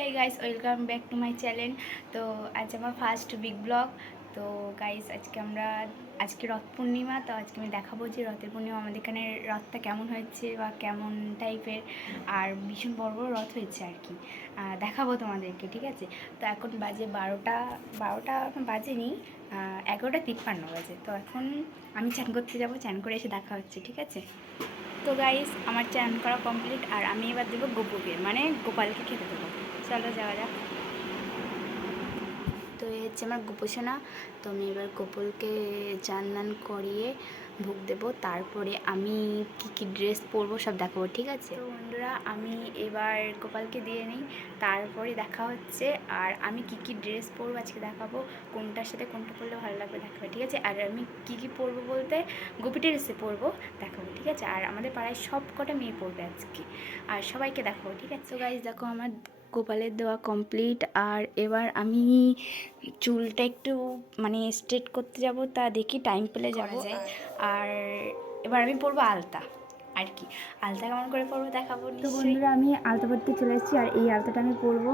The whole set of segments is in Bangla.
Hey guys welcome back to my channel. तो आज हमार फार्स्ट बिग ब्लॉग। तो गाइस आज के रथ पूर्णिमा। तो आज के देखाबो जे रथेर पूर्णिमा आमादेर एखाने रथटा केमन हयेछे बा केमन टाइपेर और भीषण बड़ बड़ रथ हयेछे आर कि देखाबो तोमादेरके। ठीक है। तो एखन बाजे 12टा एखन बाजेनी 11:53 बाजे। तो एखन आमी चान करते जाबो, चान करे एसे देखा हच्छे। ठीक है। तो गाइस आमार चान करा कमप्लीट और आमी एबार देबो गोपुके माने गोपालके खेते देबो। चलो जाओया जाक। तो ये हच्छे आमार गोपोषणा। तो आमी एबार गोपालके चान दान करिए भोग देबो, तारपरे आमी की ड्रेस परबो सब देखाबो। ठीक है। तो बंधुरा आमी एबार गोपालके दिए निई, तारपरे देखा हच्छे और आमी की ड्रेस परबो आजके देखाबो, कोनटार साथे कोनटा परले भालो लागबे देखाबो। ठीक है। और आमी की परबो बोलते गोपी ड्रेसे परबो देखाबो। ठीक है। और आमादेर पाড়ায় सब कटा मेये पड़बे आजके और सबाइके देखाबो। ठीक है। तो गाइस देखो आमार गोपालेर देওয়া कमप्लीट और एबार आमी चुलटा एकटू माने स्ट्रेट करते जाबो, ता देखी टाइम पेले जाबो। और एबार आमी परबो आलता আর কি আলতা কেমন করে পরবো দেখাবো। তো বন্ধুরা আমি আলতা পরতে চলে এসেছি আর এই আলতাটা আমি পরবো।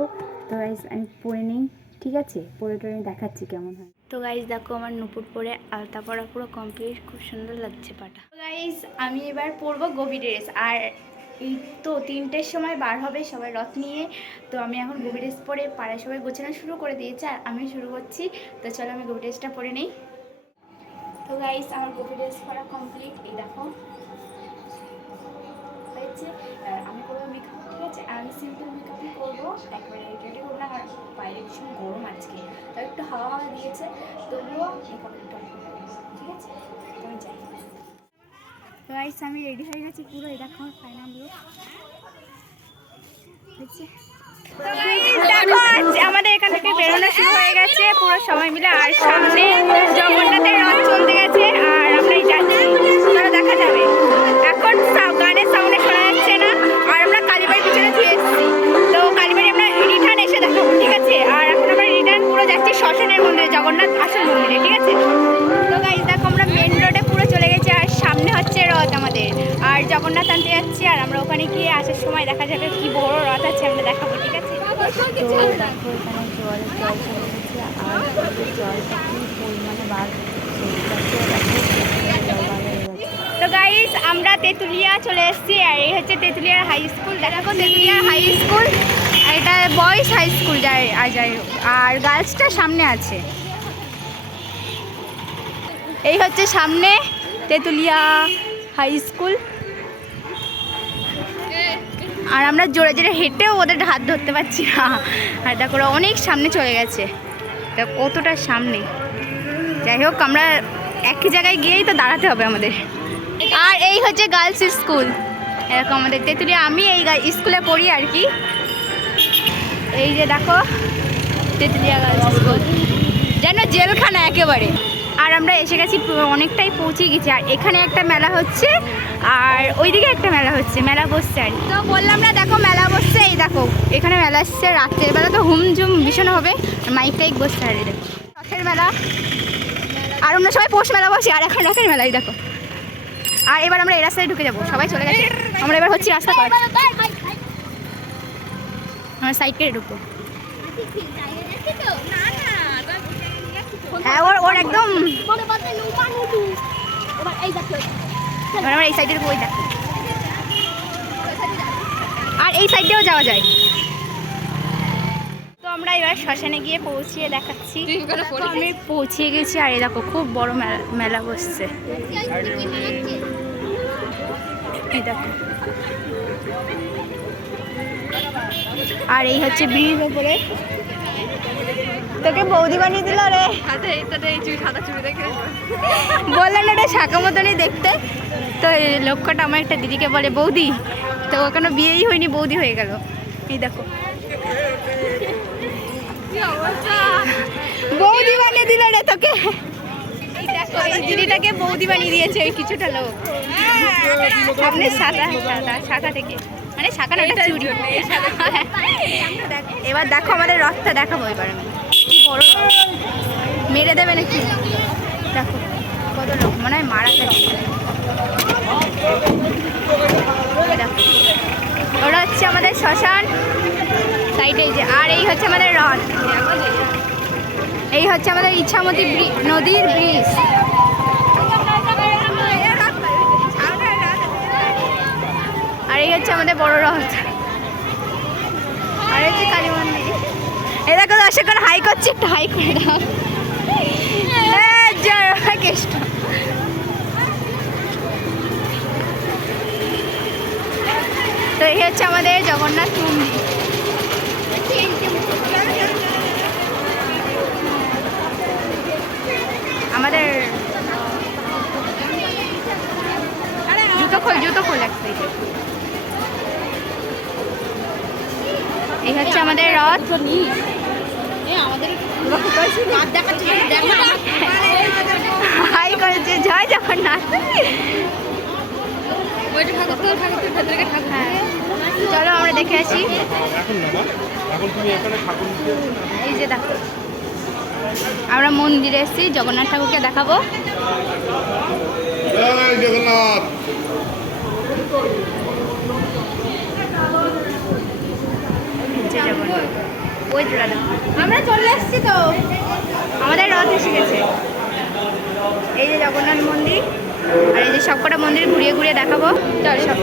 তো গাইস আমি পরে নেই। ঠিক আছে, পরে আমি দেখাচ্ছি কেমন হয়। তো গাইস দেখো আমার নুপুর পরে আলতা পরা পুরো কমপ্লিট, খুব সুন্দর লাগছে পাটা। তো গাইস আমি এবার পরবো গোপী ড্রেস আর এই তো 3টের সময় বার হবে সবাই রথ নিয়ে। তো আমি এখন গোপী ড্রেস পরে পাড়ায় সবাই গোছানো শুরু করে দিয়েছে আর আমি শুরু করছি। তো চলো আমি গোপী ড্রেসটা পরে নেই। তো গাইস আমার গোপী ড্রেস পরা কমপ্লিট। এই দেখো আমি করবো মেকআপ। ঠিক আছে। আমি সিম্পল মেকআপই করবো, একবারে রেডি করবো না, কারণ বাইরে ভীষণ গরম আজকে। তো একটু হাওয়া হাওয়া দিয়েছে, তবুও মেকআপের টপ। ঠিক আছে। আমি যাই। তো গাইস আমি রেডি হয়ে গেছি পুরো। এই দেখো ফাইনাল লুক হচ্ছে। তো গাইস দেখো আমাদের এখান থেকে বেরোনো শুরু হয়ে গেছে পুরো সবাই মিলে, আর সামনে জগন্নাথের রথ চলতে গেছে আর আমরাই যাচ্ছি। চলো দেখা যাবে। এখন গানের সাউন্ডে শোনা যাচ্ছে না আর আমরা কালীবাড়ির পিছনে দিয়ে এসেছি। তো কালীবাড়ি আমরা রিটার্ন এসে দেখাবো। ঠিক আছে। আর এখন আমরা রিটার্ন পুরো যাচ্ছি শ্মশানের মন্দিরে, জগন্নাথ আসল মন্দিরে। ঠিক আছে। তো গাইস দেখো আমরা মেন রোডে পুরো চলে গেছি আর সামনে হচ্ছে রথ আমাদের, আর জগন্নাথ আনতে যাচ্ছি। আর আমরা ওখানে গিয়ে আসার সময় দেখা যাবে কি বড় রথ আছে, আমরা দেখাবো। ঠিক আছে। তো দেখো এখানে জল চলে গেছে আর জলটা কি পরিমাণে বার। তো গাইস আমরা তেঁতুলিয়া চলে এসেছি আর এই হচ্ছে তেঁতুলিয়ার হাই স্কুল। দেখো তেঁতুলিয়ার হাই স্কুল, এটা বয়েজ হাই স্কুল যাই হোক, আর গার্লসটা সামনে আছে। এই হচ্ছে সামনে তেঁতুলিয়া হাই স্কুল। আর আমরা জোরে জোরে হেঁটেও ওদের হাত ধরতে পারছি না। আর দেখো ওরা অনেক সামনে চলে গেছে, কতটা সামনে। যাই হোক আমরা একই জায়গায় গিয়েই তো দাঁড়াতে হবে আমাদের। আর এই হচ্ছে গার্লস স্কুল, এরকম আমাদের তেঁতুলিয়া। আমি এই স্কুলে পড়ি আর কি। এই যে দেখো তেঁতুলিয়া গার্লস স্কুল, যেন জেলখানা একেবারে। আর আমরা এসে গেছি, অনেকটাই পৌঁছে গেছি। আর এখানে একটা মেলা হচ্ছে আর ওইদিকে একটা মেলা হচ্ছে, মেলা বসছে আর। তো বললাম না দেখো মেলা বসছে, এই দেখো এখানে মেলা আসছে। রাত্রের বেলা তো হুমঝুম ভীষণ হবে, মাইক টাইক বসছে। আর এই দেখো রথের মেলা, আর অন্য সবাই পৌষ মেলা বসে, আর এখন রথের মেলা। এই দেখো। আর এবার আমরা এই রাস্তায় ঢুকে যাবো, সবাই চলে গেছে। আমরা এবার হচ্ছি রাস্তা পার, আমরা সাইড কেটে ঢুকবো। হ্যাঁ ওর একদম আমরা এই সাইডের বই দেখো, আর এই সাইডেও যাওয়া যায়। তো আমরা এবার শ্মশানে গিয়ে পৌঁছিয়ে দেখাচ্ছি। আমি পৌঁছিয়ে গেছি আর এই দেখো খুব বড় মেলা বসছে। এই দেখো। আর এই হচ্ছে ব্রিজ ওপরে। তোকে বৌদি বানিয়ে দিল রে, বললেন এটা শাঁখা মতনই দেখতে। তো লক্ষ্যটা আমার একটা দিদিকে বলে বৌদি, তো ওখানে বিয়েই হয়নি বৌদি হয়ে গেল। এই দেখো বৌদি বানিয়ে দিল রে তোকে। এই দেখো এই দিদিটাকে বৌদি বানিয়ে দিয়েছে ওই কিছুটা লোক। সামনে শাখা থেকে, মানে শাখা না চুড়ি। এবার দেখো আমাদের রথটা দেখাবো। এবার আমি কি বড়, মেরে দেবে নাকি। দেখো কত লোক, মনে হয় মারা গেছে। ওরা হচ্ছে আমাদের শ্মশান। সাইডে যে, আর এই হচ্ছে আমাদের রথ, এই হচ্ছে আমাদের ইছামতি নদীর ব্রিজ। আর এই হচ্ছে আমাদের বড় রথ, আর হচ্ছে কালী মন্দির। এই দেখো দর্শকগণ হাই করছে, একটু হাই করে দাও। কেষ্ট তো এই হচ্ছে আমাদের জগন্নাথ মন্দির। আমাদের জুতো খোল এক সাইডে। এই হচ্ছে আমাদের রথ। হাই করেছে, জয় জগন্নাথ। চলো আমরা দেখে আসি। এই যে দেখো আমরা মন্দিরে এসেছি, জগন্নাথ ঠাকুরকে দেখাবো। জগন্নাথ ওই জোড়া দেখো, আমরা চলে এসেছি তো, আমাদের রথ এসে গেছে। এই যে জগন্নাথ মন্দির, আর এই যে সবকটা মন্দির ঘুরিয়ে ঘুরিয়ে দেখাবো। চল সব,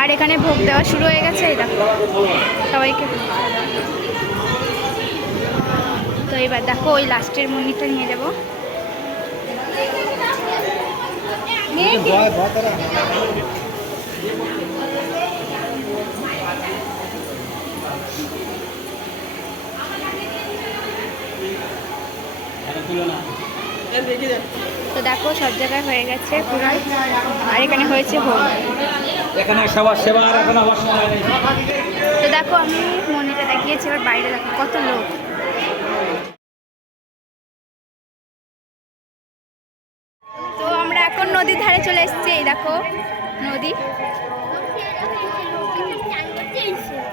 আর এখানে ভোগ দেওয়া শুরু হয়ে গেছে, এই দেখো সবাইকে। তো এবার দেখো ওই লাস্টের মন্দিরটা নিয়ে যাবো। তো দেখো সব জায়গায় হয়ে গেছে পুরো, আর এখানে হয়েছে ভোগ। এখানে সবার সেবা আর এখন আমার সময় নেই। তো দেখো আমি মন্দিরটা দেখিয়েছি, এবার বাইরে দেখো কত লোক। তো আমরা এখন নদীর ধারে চলে এসেছি, এই দেখো নদী।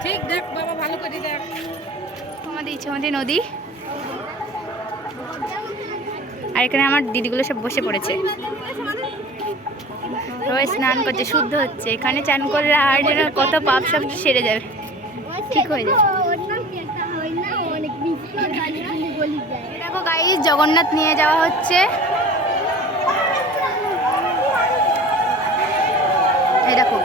ঠিক দেখ বাবা, ভালো করে দেখ। আমাদের ইছামতি নদী, আর এখানে আমার দিদিগুলো সব বসে পড়েছে, রোজ স্নান করছে, শুদ্ধ হচ্ছে। এখানে চান করলে আর যেন কত পাপ সব সেরে যাবে, ঠিক হয়ে যাবে। দেখো গাইস, জগন্নাথ নিয়ে যাওয়া হচ্ছে। এই দেখো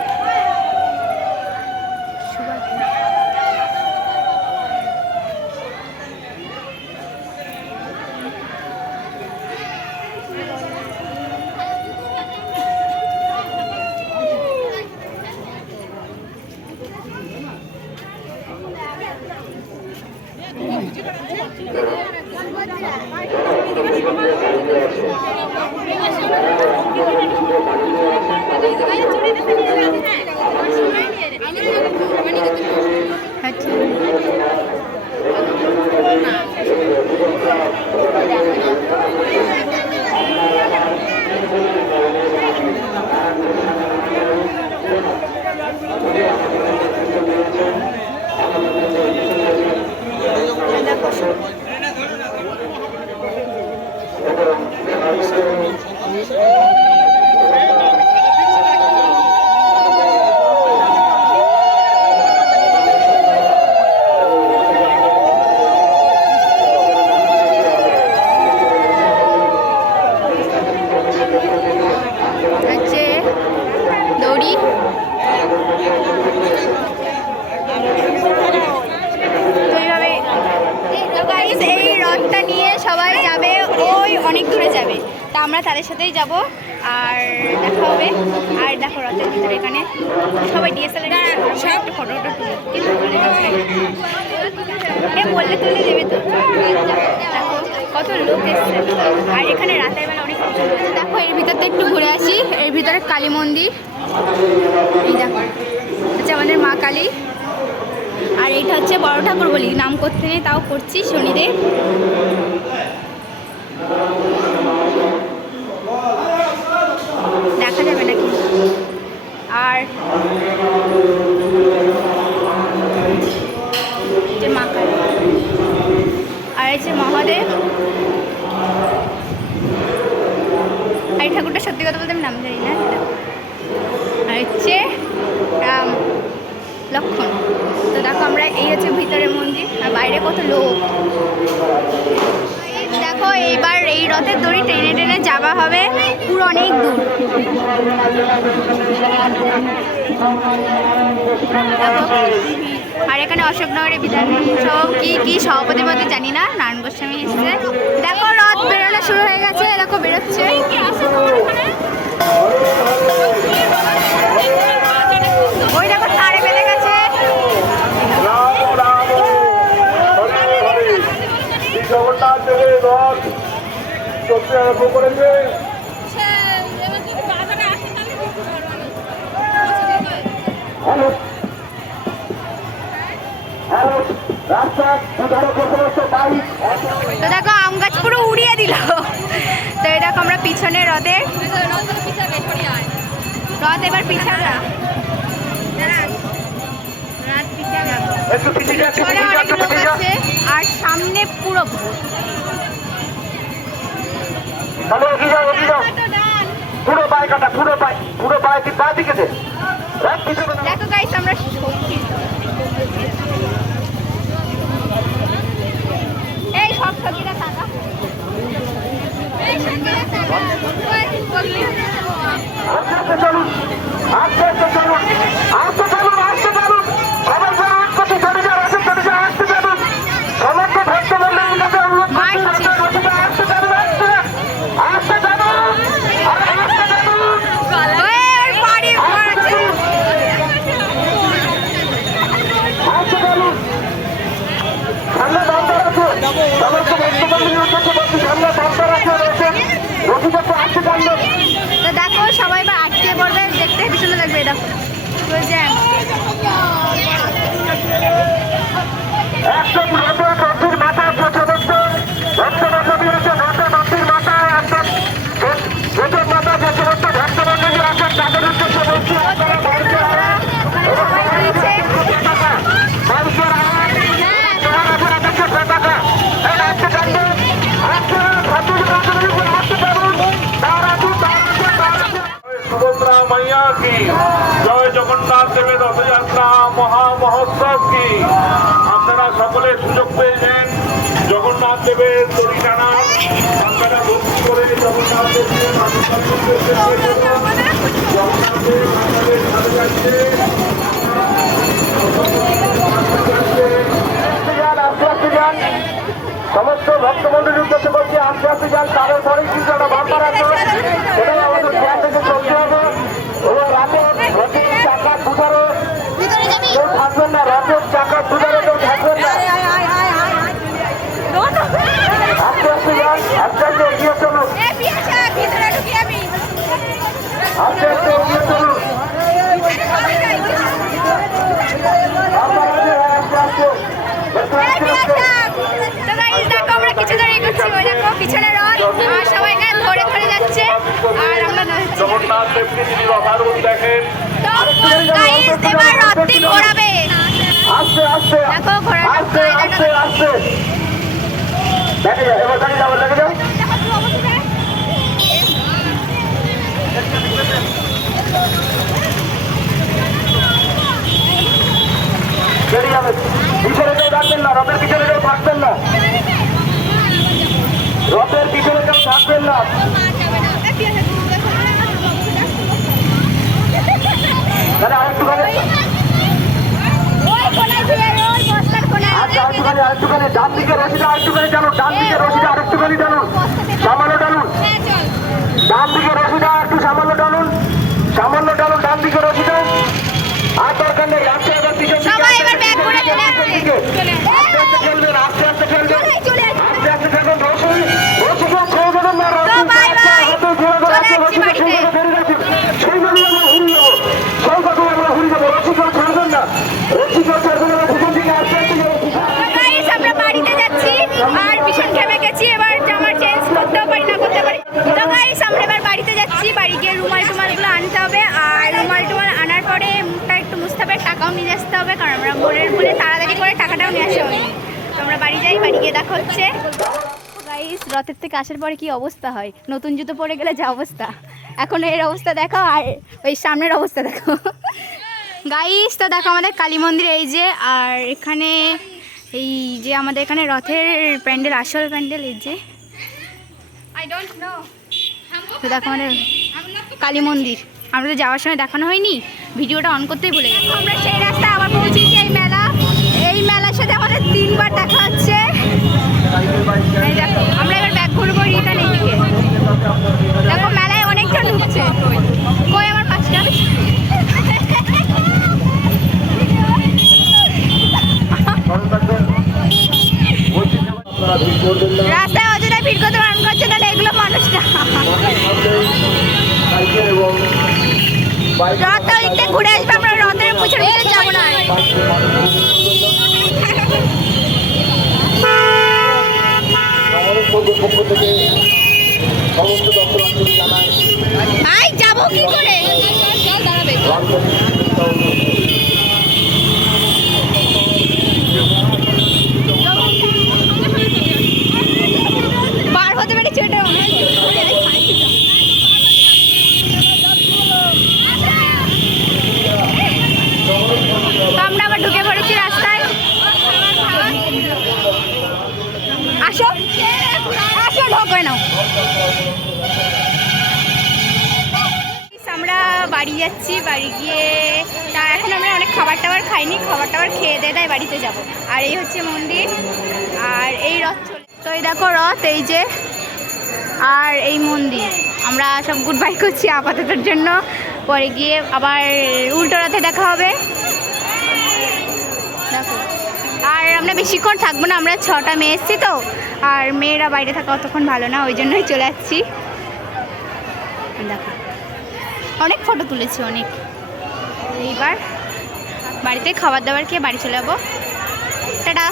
দৌড়ি। এই রথটা নিয়ে সবাই যাবে, ওই অনেক দূরে যাবে, তা আমরা তাদের সাথেই যাব, আর দেখা হবে। আর দেখো রথের ভিতরে এখানে সবাই ডিএসএলআর সব ফটোটা তুলে বললে তুলে দেবে তো। দেখো কত লোক এসছে, আর এখানে রাতের বেলা অনেক কিছু রয়েছে। দেখো এর ভিতরটা একটু ঘুরে আসি, এর ভিতরে কালী মন্দির। এই দেখো হচ্ছে আমাদের মা কালী, আর এইটা হচ্ছে বড় ঠাকুর বলি, নাম করতে নেই তাও করছি, শনিদেব। দেখা যাবে নাকি। আর যে মা কালী, আর এই যে মহাদেব। আর এই ঠাকুরটা সত্যি কথা বলতে আমি নাম জানি না। আর হচ্ছে লক্ষণ। তো দেখো আমরা এই হচ্ছে ভিতরে মন্দির, আর বাইরে কত লোক। দেখো এবার এই রথের দড়ি টেনে টেনে যাওয়া হবে পুরো অনেক দূর। আর এখানে অশোকনগরের বিধানসভা কি সভাপতির মধ্যে জানি না, নারায়ণ গোস্বামী এসছে। দেখো রথ বেরোনো শুরু হয়ে গেছে, দেখো বেরোচ্ছে। ওই দেখো তারে বেঁধে গেছে। জগন্নাথ দেবের রথ চলতে আরম্ভ করেছে। তো দেখো আম গাছ পুরো উড়িয়ে দিল। তো এই দেখো আমরা পিছনে রথের রথ এবার পিছাবে, পিছনে অনেক লোক আছে আর সামনে পুরো পুরো পায়ে কাটা, পুরো পায়ে পা দিকে দে। দেখো গাইস আমরা এই সব সঙ্গীরা টাকা আস্তে চলুন, আস্তে চলুন, আস্তে চলুন, আস্তে চলুন, সবাই যেন আস্তে চলে যান, আস্তে চলে যান, আস্তে চলুন। সমস্ত ভক্তমণ্ডলীর কাছে অনুরোধ করছি, আস্তে চলুন, আস্তে চলুন, আস্তে চলুন। সামনে দরকার আছে, সমস্ত ভক্তমণ্ডলীর কাছে বলছি, সামনে দরকার আছে, রয়েছেন রথিপতি আসতে জানবেন। তো দেখো সবাই এবার আটকে পড়বে, দেখতে ভীষণ লাগবে। দেখো বুঝছেন একদম রথের মাথায় প্রচলিত ভক্তমণ্ডলী আছে, রথের মাথায় একদম রথের মাথায় যে সমস্ত ভক্তমণ্ডলী আছেন তাদের উদ্দেশ্যে বলছি, আপনারা বাড়িতে মানুষের পতাকা এই রাজ্যে জানবেন, সুভদ্রা মাইয়া কি জয়, জগন্নাথ দেবের রথযাত্রা মহা মহোৎসব কি। আপনারা সকলে সুযোগ পেয়েছেন জগন্নাথ দেবের দড়ি টানার। আপনারা ভক্তি করে জগন্নাথ দেবকে জগন্নাথ দেব আপনাদের সাথে যাচ্ছে। সমস্ত ভক্তমন্ডলীর উদ্দেশ্যে বলছি, আস্তে আস্তে যান, তাদের পরেই কিন্তু একটা বার্তা রাখবে, এটাই আমাদের খেয়াল থেকে চলতে হবে। এবং রথের চাকা দুধারে কেউ থাকবেন না, রথের চাকা দুধারে কেউ থাকবেন না। আস্তে আস্তে যান, আস্তে আস্তে এগিয়ে চলুন, আস্তে আস্তে এগিয়ে চলুন, পিছনে রথ আর সবাই ধরে ধরে যাচ্ছে আর আমরা জগন্নাথ দেবকে যিনি রথারূপ দেখেন। এবার রথটি ঘোরাবে, আস্তে আস্তে দেখো ঘোরানো আস্তে আস্তে আস্তে দেখে যাও, এবার দেখে যাও, দেখে যাও। বেরিয়ে যাবে, পিছনে কেউ থাকবেন না, রথের পিছনে কেউ থাকবেন না, রথের পিছনে কেউ থাকবেন না। আরেকটুখানি আরেকটুখানি ডান দিকে রশিটা আরেকটুখানি টানুন, ডান দিকে রশিটা আরেকটুখানি টানুন, সামান্য টানুন, ডান দিকে রশিটা একটু সামান্য টানুন, সামান্য টানুন ডান দিকে রশিটা। আর দরকার নেই, আস্তে এবার পিছন সবাই এবার ব্যাক করে চলে আসছে, আস্তে আস্তে খেলবেন, আস্তে আস্তে খেলবেন, আস্তে আস্তে খেলবেন। রশিটা ছেড়ে দেবেন না, তো বাই বাই, চলে যাচ্ছি বাড়িতে। সেই জন্য আমরা ঘুরে যাবো, সেই কথা আমরা ঘুরে যাবো, রশিটা ছাড়বেন না, রশিটা ছাড়বেন না, পিছন দিকে আস্তে আস্তে গাইস আমরা বাড়িতে যাচ্ছি আর ভীষণ ঘেমে গেছি, এবার জামা চেঞ্জ করতেও পারি না করতে পারি। তো গাইস আমরা এবার বাড়িতে যাচ্ছি, বাড়ি গিয়ে রুমালগুলো আনতে হবে, আর রুমাল আনার পরে মুখটা একটু মুছতে হবে, টাকাও নিয়ে আসতে হবে, কারণ আমরা বোনের বলে তাড়াতাড়ি করে টাকাটাও নিয়ে আসা হয়নি। তো আমরা বাড়ি যাই, বাড়ি গিয়ে দেখা হচ্ছে। গাইস রথের থেকে আসার পরে কি অবস্থা হয়, নতুন জুতো পরে গেলে যা অবস্থা, এখন এর অবস্থা দেখো আর ওই সামনের অবস্থা দেখো। গাইস তো দেখো আমাদের কালী মন্দির এই যে, আর এখানে এই যে আমাদের এখানে রথের প্যান্ডেল, আসল প্যান্ডেল এই যে। তো দেখো আমাদের কালী মন্দির, আমরা তো যাওয়ার সময় দেখানো হয়নি, ভিডিওটা অন করতেই ভুলে গেছি। আমরা সেই রাস্তায় আবার পৌঁছেছি এই মেলা, এই মেলার সাথে আমাদের 3বার দেখা হচ্ছে। এই দেখো আমরা এবার ব্যাক ঘুরবো রিটার্ন এদিকে। দেখো মেলায় অনেকটা ঢুকছে, কই আমার পাঁচটা রাস্তায় অযথা ভিড় করতে বারণ করছে, তাহলে এগুলো মানুষ না। রথটা ওইদিকটা ঘুরে আসবে, আমরা রথের পিছনে পিছনে যাবো না। ভাই যাবো কি করে? বার হতে পেরেছি ওটা। আমরা আবার ঢুকে পড়েছি রাস্তায়। আসো আসো, ঢোকে নাও। আমরা বাড়ি যাচ্ছি, বাড়ি গিয়ে তা এখন আমরা অনেক খাবার টাবার খাইনি, খাবার টাবার খেয়ে দিয়ে তাই বাড়িতে যাব। আর এই হচ্ছে মন্দির, আর এই রথ চলে, তো এই দেখো রথ এই যে, আর এই মন্দির। আমরা সব গুড বাই করছি আপাততর জন্য, পরে গিয়ে আবার উল্টো রথে দেখা হবে। দেখো আর আমরা বেশিক্ষণ থাকবো না, আমরা 6টা মেয়ে এসেছি তো, আর মেয়েরা বাইরে থাকা অতক্ষণ ভালো না, ওই জন্যই চলে যাচ্ছি। দেখো অনেক ফটো তুলেছি অনেক। এইবার বাড়িতে খাবার দাবার খেয়ে বাড়ি চলে যাবো, টাটা।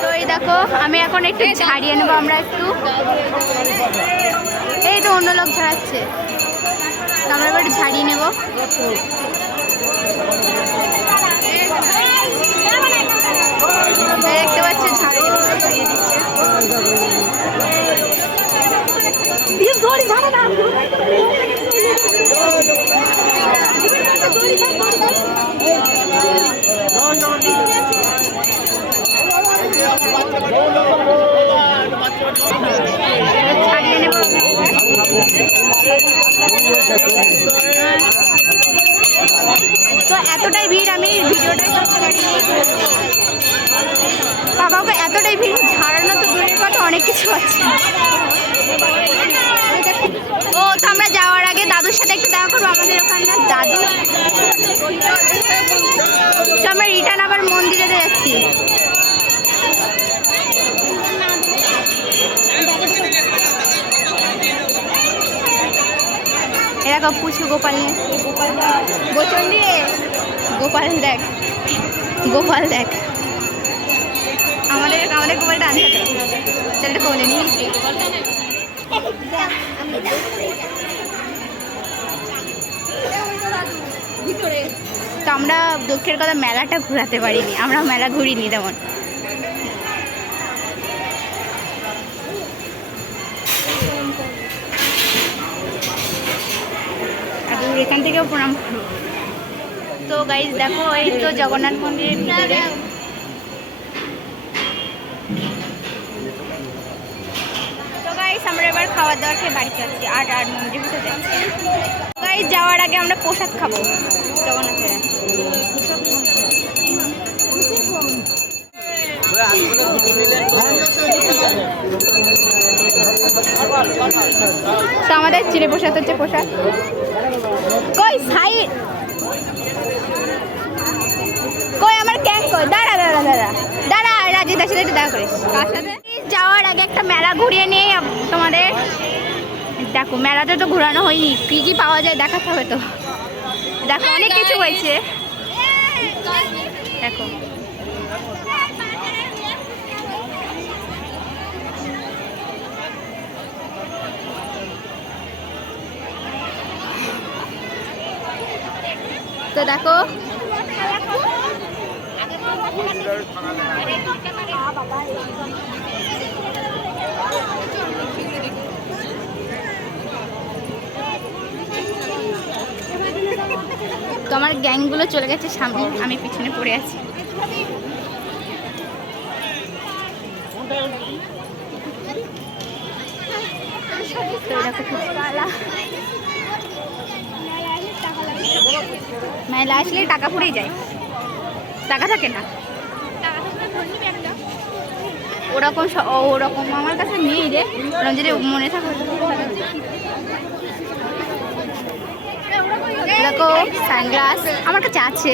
তো এই দেখো আমি এখন একটু ছাড়িয়ে নেবো, আমরা একটু, এই তো অন্য লোক ঝাড়াচ্ছে, আমরা এবার একটু ছাড়িয়ে নেবো। দেখতে পাচ্ছ ছাড়িয়ে দিচ্ছে। ছাড়িয়ে নেব। তো এতটাই ভিড়, আমি ভিডিওটাই করতে পারিনি। বাবাকে এতটাই ভিড়, ঝাড়ানো তো দূরের কথা, অনেক কিছু আছে। ও তো আমরা যাওয়ার আগে দাদুর সাথে একটু দেখা করবো, আমাদের ওখানে দাদু। তো আমরা রিটার্ন আবার মন্দিরে যাচ্ছি। এরকম পুছু গোপাল নিয়ে, গোচন দিয়ে গোপাল দেখ, গোপাল দেখ, আমাদের আমাদের গোপালটা আনতে সেটা কোলে নিয়ে। তো আমরা দুঃখের কথা মেলাটা ঘোরাতে পারিনি, আমরা মেলা ঘুরিনি তেমন। এখান থেকেও প্রণাম করবো। তো গাইজ দেখো এই তো জগন্নাথ মন্দিরের ভিতরে। তো গাইজ আমরা এবার খাবার দাবার খেয়ে বাড়ি যাচ্ছি, আর মন্দিরের ভিতরে যাচ্ছি। গাইজ যাওয়ার আগে আমরা প্রসাদ খাবো জগন্নাথের। তো আমাদের চিড়ে প্রসাদ হচ্ছে প্রসাদ। কই সাই কই আমার ক্যাং কই, দাঁড়া দাঁড়া দাঁড়া দাঁড়া, রাজিদার সাথে একটু দেখা করিস। কার সাথে? যাওয়ার আগে একটা মেলা ঘুরিয়ে নিয়ে তোমাদের দেখো, মেলাতে তো ঘোরানো হয়নি, কি কি পাওয়া যায় দেখাতে হবে। তো দেখো অনেক কিছু হয়েছে, দেখো তো দেখো তো আমার গ্যাংগুলো চলে গেছে সামনে, আমি পিছনে পড়ে আছি। তো দেখো ফুচকাওয়ালা, মেলা আসলে টাকা পড়েই যায়, টাকা থাকে না। ওরকম ওরকম আমার কাছে নেই রে, ওরকম যদি মনে থাকে। দেখো সানগ্লাস আমার কাছে আছে,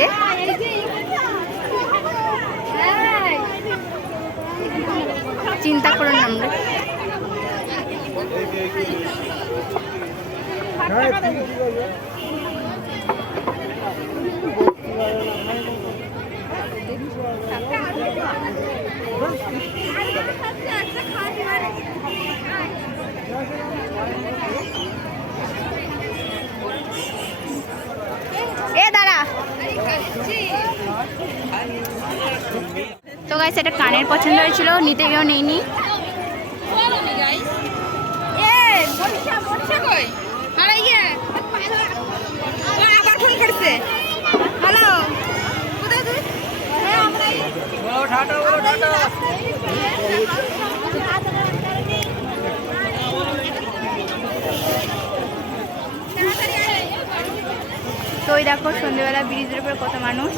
চিন্তা করুন না আমরা। দাঁড়া। তো গাইস এটা কানের পছন্দ হয়েছিল, নিতে গিয়েও নেইনি। আবার ফোন করছে, হ্যালো কোথায় তুই? তো ওই দেখো সন্ধ্যেবেলা ব্রিজের উপরে কত মানুষ।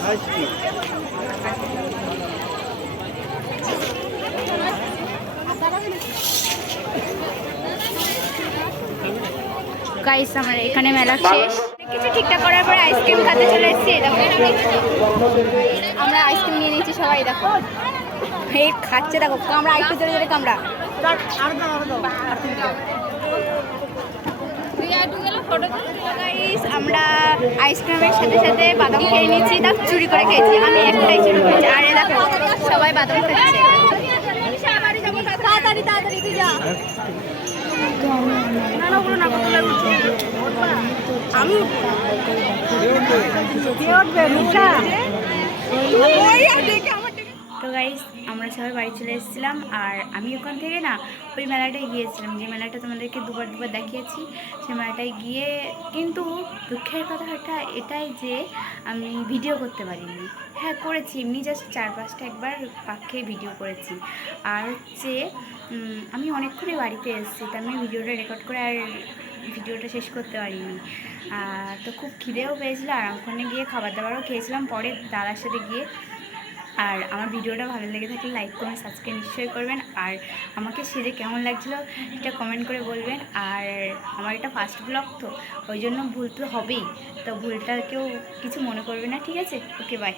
গাইস আমার এখানে মেলা শেষ, কিছু ঠিকঠাক করার পরে আইসক্রিম খেতে চলে এসেছি। দেখো আমরা আইসক্রিম নিয়ে নিয়েছি সবাই, দেখো এই খাচ্ছে, দেখো কামড়া, একটু জোরে জোরে কামড়া। গাইস আমরা আইসক্রিমের সাথে সাথে বাদাম খেয়ে নিয়েছি, দেখ চুরি করে খেয়েছি, আমি একটাই চুরি করেছি। আরে দেখো সবাই বাদাম খাচ্ছে। তাড়াতাড়ি তাড়াতাড়ি তুই যা। তো গাইস আমরা সবাই বাড়ি চলে এসেছিলাম, আর আমি ওখান থেকে না ওই মেলাটায় গিয়েছিলাম, যে মেলাটা তোমাদেরকে দুবার দেখিয়েছি, সেই মেলাটায় গিয়ে কিন্তু দুঃখের কথাটা এটাই যে আমি ভিডিও করতে পারিনি। হ্যাঁ করেছি, এমনি জাস্ট 4-5টা একবার পাখে ভিডিও করেছি। আর হচ্ছে আমি অনেকক্ষণই বাড়িতে এসেছি, তো আমি ভিডিওটা রেকর্ড করে আর ভিডিওটা শেষ করতে পারিনি। তো খুব খিদেও পেয়েছিল, আর ওখানে গিয়ে খাবার দাবারও খেয়েছিলাম পরে দাদার সাথে গিয়ে। আর আমার ভিডিওটা ভালো লেগে থাকলে লাইক কমেন্ট সাবস্ক্রাইব নিশ্চয়ই করবেন, আর আমাকে সেজে কেমন লাগছিলো এটা কমেন্ট করে বলবেন। আর আমার এটা ফার্স্ট ব্লগ, তো ওই জন্য ভুল তো হবেই, তো ভুলটা কেউ কিছু মনে করবে না, ঠিক আছে? Okay bye.